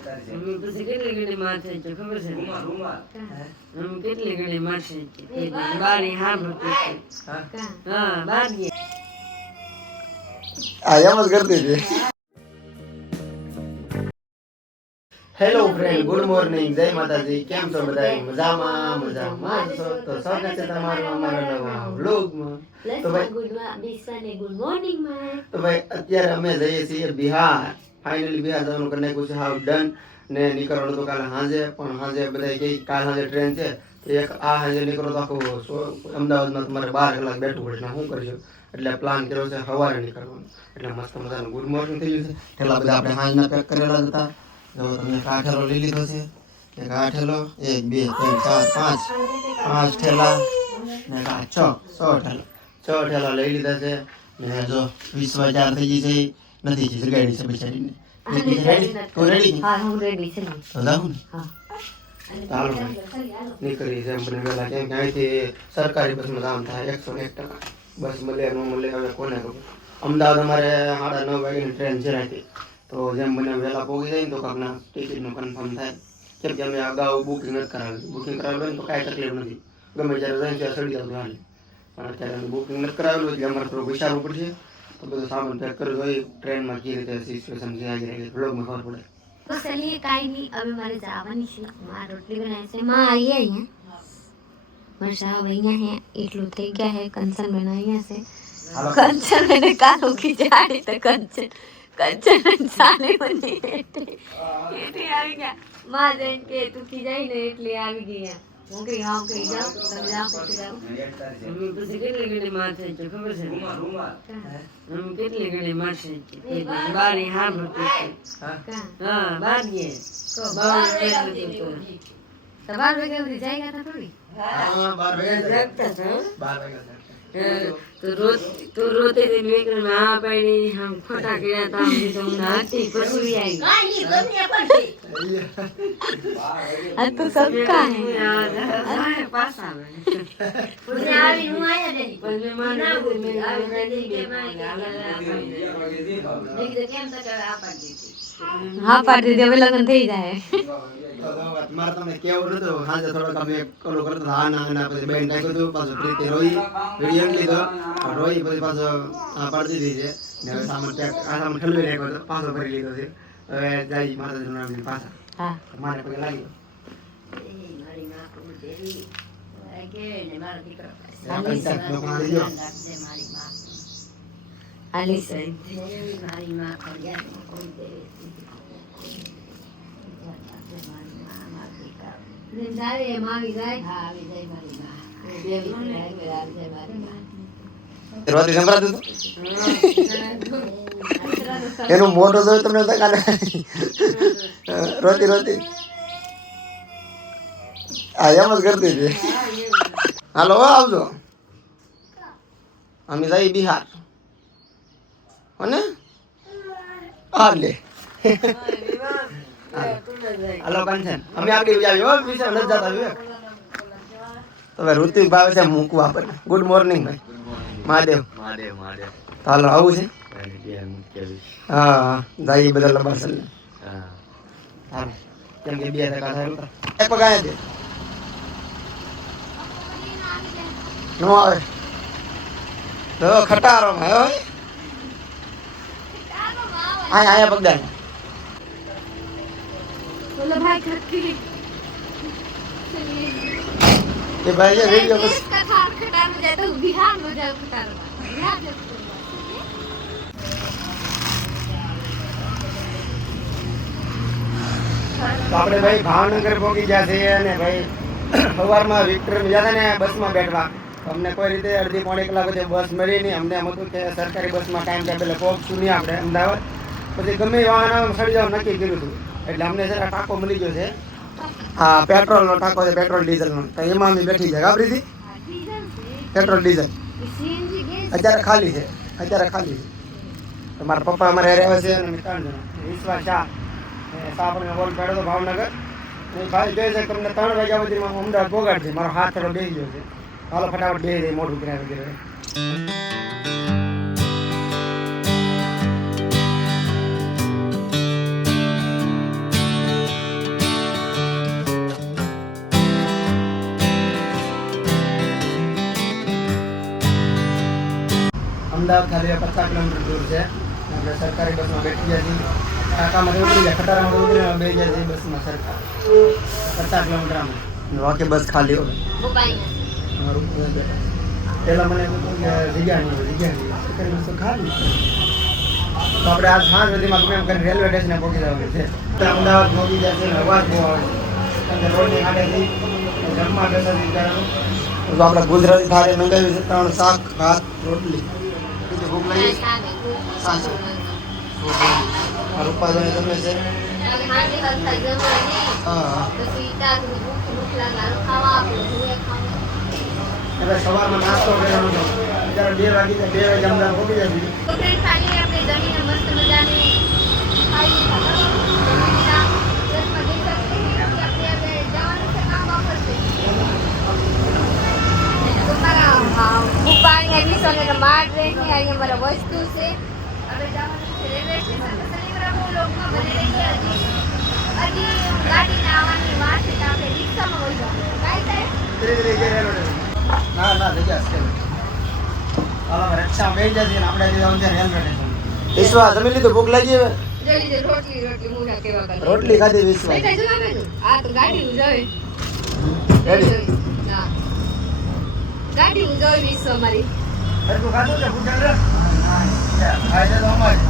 પછી કેટલી ઘડી માર થઈ છે ખબર છે? કેટલી ઘડી મારશે બારી સાંભળતી હા બારી આ એમ જ કરતી હતી. હેલો ફ્રેન્ડ, ગુડ મોર્નિંગ, જય માતાજી. કેમ છો બધા? મજામાં છો? તો સ્વાગત છે તમારું અમારા નવા વ્લોગમાં. તો ભાઈ અત્યારે અમે જઈએ છીએ બિહાર. ફાઇનલી બિહાર જવાનું કરી નાખ્યું છે, હાવ ડન. ને નીકળવાનું તો કાલે સાંજે, પણ સાંજે બધા કહે કાલ સાંજે ટ્રેન છે. એક આ સાંજે નીકળો તો આખું અમદાવાદમાં તમારે 12 કલાક બેઠવું પડે. એટલે શું કરશું? એટલે પ્લાન કર્યો છે સવારે નીકળવાનું. એટલે મસ્ત મજાનું ગુડ મોર્નિંગ થઈ ગયું છે. પેલા બધા આપણે સાંજના પેક કરેલા જ હતા. જો તમે કાઠેલો લઈ લીધો છે. એક આ ઠેલો, 1 2 3 4 5 ઠેલા ને આ 6 ઠેલા. 6 ઠેલા લઈ લીધા છે. ને જો 20 થઈ ગઈ છે. નથી છે ગાડી છે બિચારીને. રેડી? હા હું રેડી છું. તો જાઉં ને? હા. ચાલો નીકળી જેમ બને વહેલા, કેમ કે અહીંથી સરકારી બસમાં જામ થાય 101%. બસ મળે ન મળે હવે કોને ખબર. અમદાવાદ અમારે 9:30 વાગ્યાની ટ્રેન છે રાતે. તો જેમ બને વહેલા પહોંચી જાય ને તો કાંકના ટિકિટનું કન્ફર્મ થાય. કેમ કે અમે અગાઉ બુકિંગ નથી કરાવેલું. બુકિંગ કરાવેલું હોય ને તો કાંઈ તકલીફ નથી, ગમે જ્યારે જાય ત્યાં સડી જતું હાલે. પણ અત્યારે અમે બુકિંગ નથી કરાવેલું એટલે અમારે થોડું વિચારવું પડશે. તો બધું સામાન પેક કરવું હોય ટ્રેનમાં કઈ રીતે સિચ્યુએશન છે આગળ વ્લોગમાં ખબર પડે. તો ચલીએ કાંઈ નહીં, હવે મારે જવાની છે. મારે રોટલી બનાવી છે. માં આવી અહીંયા વર્ષા હવે અહીંયા હે એટલું થઈ ગયા હે. કંચન બેન અહીંયા છે. કંચન બેને કાનું ખીચાડી તો કંચન સાને બની એટલે આવી ગયા. માં જઈને કે તું ખીજાઈ ને એટલે આવી ગયા. હું કઈ હા કઈ જાઉં, તમે જાઓ પછી જાઓ. પછી કેટલી ઘડી માર થઈ છે ખબર છે? કેટલી ઘડી મારશે બારી સાંભળતી હા બારી 12 વાગ્યા સુધી જાય ગયા થોડી. હા 12 જાગતા હતા. 12 વાગ્યા તો રોતે દિન વેકર में आ पड़ी हम खोटा गया था हम तो नाची पसुई आई આ તો सबका है हमारे पास आ गए उसने આવી હું આયા નહીં पर मैं माना मैं આવી કે માં કે કેમ તો આ પાડી હા પાડી દે હવે લગન થઈ જાય. મારે તમને કેવું નતું, સાંજે થોડોક અમે કોલો કરતો હા ના પછી બેન નાખ્યું હતું. પાછું પ્રીતિ રોઈ વિડીયો લીધો, રોઈ પછી પાછો આ પાડી દીધી છે. ને હવે સામાન પેક આ સામાન ઠલવી નાખ્યો હતો, પાછો ભરી લીધો છે. હવે જાય માતાજીનું નામ લઈને પાછા. હા મારે પગે લાગી મારી માં કો દેવી કે ને મારો દીકરો મારી માં આલી સે મારી માં કર્યા કોઈ દેવી જાય મારી જાય. હા આવી જાય મારી માં દેવી આવી જાય મારી માં. રોતી સંભળાતું હતું એનું મોઢું જોયું તમને તો કાલે રોતી આ એમ જ કરતી હતી. હાલો આવજો, અમે જઈએ બિહાર હોને. હા લે હાલો કંચન અમે આગળ જાવી હો, પીછે ન જતા વિવેક. તો ભાઈ ઋતિક ભાવે છે મૂકવા આપણને. ગુડ મોર્નિંગ ભાઈ. મહાદેવ હાલો આવું છે. હા જાય બધા લબાસલ હાલો કેમ કે 2 ટકા થાય એક પગાય દે નો આવે તો ખટારો ભાઈ હોય આયા પગદાય બોલો ભાઈ ખટકી એ ભાઈ ये वीडियो बस खटार में जाता हूँ बिहार में जाओ खटार में बिहार આપણે ભાઈ ભાવનગર પહોંચી ગયા છીએ. અને ભાઈ સવારમાં વિક્ટર જતા ને બસમાં બેઠવા, અમને કોઈ રીતે અડધી પોણી કલાક પછી બસ મળી નહીં. અમને એમ હતું કે સરકારી બસમાં ટાઈમ ટેબલે પહોંચશું નહીં આપણે અમદાવાદ. પછી ગમે વાહન સડી જવાનું નક્કી કર્યું હતું. એટલે અમને જરા ટાંકો મળી ગયો છે. હા પેટ્રોલનો ટાંકો છે, પેટ્રોલ ડીઝલનો. તો એમાં અમે બેઠી જાય ગાબરીથી પેટ્રોલ ડીઝલ અત્યારે ખાલી છે. તો મારા પપ્પા અમારે રહેવા છે અને 3 જણા. વિશ્વાસ શાહ સાપરનો બોલ પેડો તો ભાવનગર. ભાઈ કહે છે તમને 3 વાગ્યા સુધીમાં અમદાવાદ પોગાડશે. મારો હાથ થોડો બેસી ગયો છે. હાલો ફટાફટ બેસી જાય મોઢું કર્યા વગેરે. અમદાવાદ ખાલી 50 કિલોમીટર દૂર છે. આપણે સરકારી બસમાં બેઠી ગયા છીએ. કાકામાં ઉતરી ગયા, ખટારામાં ઉતરીને બે ગયા છીએ બસમાં સરકાર 50 કિલોમીટર આમ બાકી બસ ખાલી હોય. અમારું પહેલાં મને એમ હતું કે જગ્યા નહીં સરકારી બસ તો ખાલી. તો આપણે આજ સાંજ સુધીમાં ગમે એમ કરીને રેલવે સ્ટેશને પહોંચી જવાનું છે. અમદાવાદ પહોંચી જશે ને અવાજ બહુ આવે છે. કારણ કે રોડની કાંઠેથી જમવા બેસા વિચારવાનું. તો આપણે ગુજરાતી થાળી મંગાવી છે 3 શાક ભાત રોટલી. બીજી ભૂખ લાગી સાંજે રૂપાજને તમે છે. હા એટલે સવારમાં નાસ્તો કરવાનો હતો. અત્યારે 2 વાગી જાય, 2 વાગે અમદાવાદ પહોંચી જશે. વસ્તુ છે હવે જવાનું છે રેલવે સ્ટેશન તો શનિવારે લોકમાં બને રહી હજી ગાડીને આવવાની વાત છે તો આપણે રિક્ષામાં વહી જવાનું ના જગ્યા છે. હાલો રિક્ષામાં બેસી જશે ને આપણે જવાનું છે રેલવે સ્ટેશન. વિશ્વા જમી લીધું? ભૂખ લાગી હવે? રોટલી ખાધી વિશ્વા. આ તો ગાડી જોઈ વિશ્વ મારી તું ખાધું છે ગુજરાતી? ખાય છે તો અમારે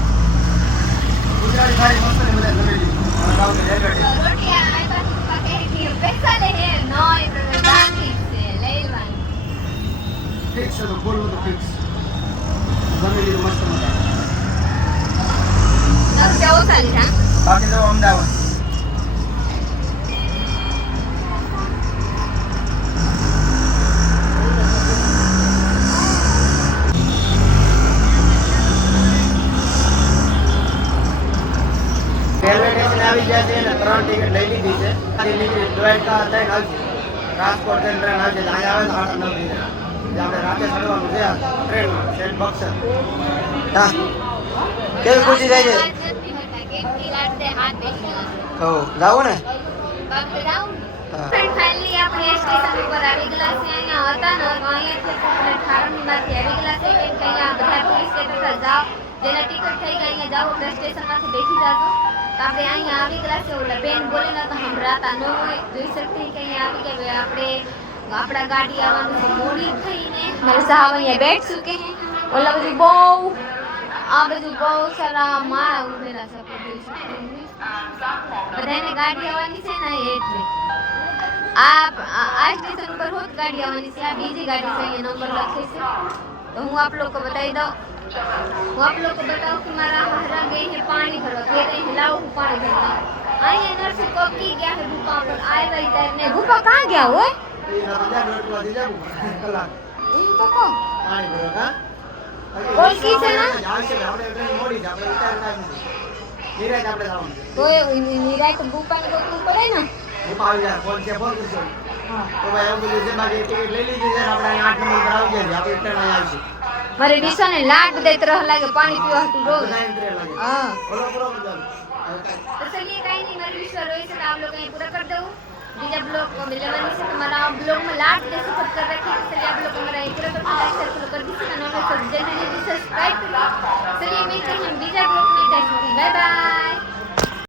ગુજરાતી થાળી મસ્ત ને બધા જમી લીધી. હવે જાવ કે રેલવે સ્ટેશન. રોટી આ પાછું પાકે પૈસા લે હે નોય બાકી છે લેવાની ફિક્સ તો બોલવું તો ફિક્સ. જમી લીધું મસ્ત મજા. નવ જાવ સાલી હા બાકી તો અમદાવાદ. રેલવે સ્ટેશન આવી ગયા છે અને 3 ટિકિટ લઈ લીધી છે. નીકળી દ્વારકા થઈને આવશે, રાજકોટ થઈને ટ્રેન આવશે. અહીંયા આવે તો 8-9 થઈ જાય. આપણે રાતે ચડવાનું છે ટ્રેનમાં સેન્ટ બક્સર. હા કેવી ખુશી થાય છે? હો જાઓ ને. ફાઇનલી આપણે સ્ટેશન ઉપર આવી ગયા છે. અહીંયા હતા ને અહીંયાથી આપણે ઠારણીમાંથી આવી ગયા છે કે અહીંયા બધા ટુરિસ્ટ સ્ટેશન જાઓ જેના ટિકિટ થઈ ગઈ અહીંયા જાઓ એટલે સ્ટેશનમાંથી બેસી જાજો. તો આપણે અહીંયા આવી ગયા છે. ઓલા બેન બોલીને તો સંભળાતા ન હોય જોઈ શકતી કે અહીંયા આવી ગયા આપણે આપણા ગાડી આવવાનું છે મોડી થઈને મારે સાહેબ અહીંયા બેઠશું કે ઓલા બધું બહુ આ બધું બહુ સારા માળા ઉભેલા છે બધાને ગાડી આવવાની છે ને એટલે આ સ્ટેશન ઉપર હોત ગાડી આવવાની છે. આ બીજી ગાડી છે અહીંયા નંબર લખે છે તો હું આપ લોકો બતાવી દઉં. હું આપ લોકો बताऊं कि मारा हरा गए हैं पानी भरो कह रहे हैं लाओ पानी भरना आई नर्स को की गया है गुफा पर आए वही तैरने गुफा कहाँ गया वो उनको को પાણી ભરો કા और की से ना આવશે આપણે ટ્રેન મોડી છે. આપણે વિચાર કાઢી નિરાત આપણે જવાનું છે. तो निराय तो गुफा को तू पड़े ना હું આવી જાય ફોન છે ફોન કરશો તો ભાઈ એવું બધું છે. બાકી ટિકિટ લઈ લીધી છે. આપણે અહીં 8 નંબર પર આવી જાય. આપણે ટ્રેન અહીં આવશે. મારે દિશા ને લાગ દેત રહ लागे पानी पीवा हटू रोज બધા ટ્રેન લાગે. हां બોલો બોલો બધા. तो चलिए कहीं नहीं मेरे विश्वास रोई से आप लोग कहीं पूरा कर दो बीजा ब्लॉग को मिलवानी से तुम्हारा ब्लॉग में लाट दे सपोर्ट कर रखी है. चलिए आप लोग हमारा पूरा कर लाइक शेयर फॉलो कर दीजिए चैनल को जल्दी सब्सक्राइब करिए. चलिए मिलते हैं बीजा ब्लॉग में. Bye bye.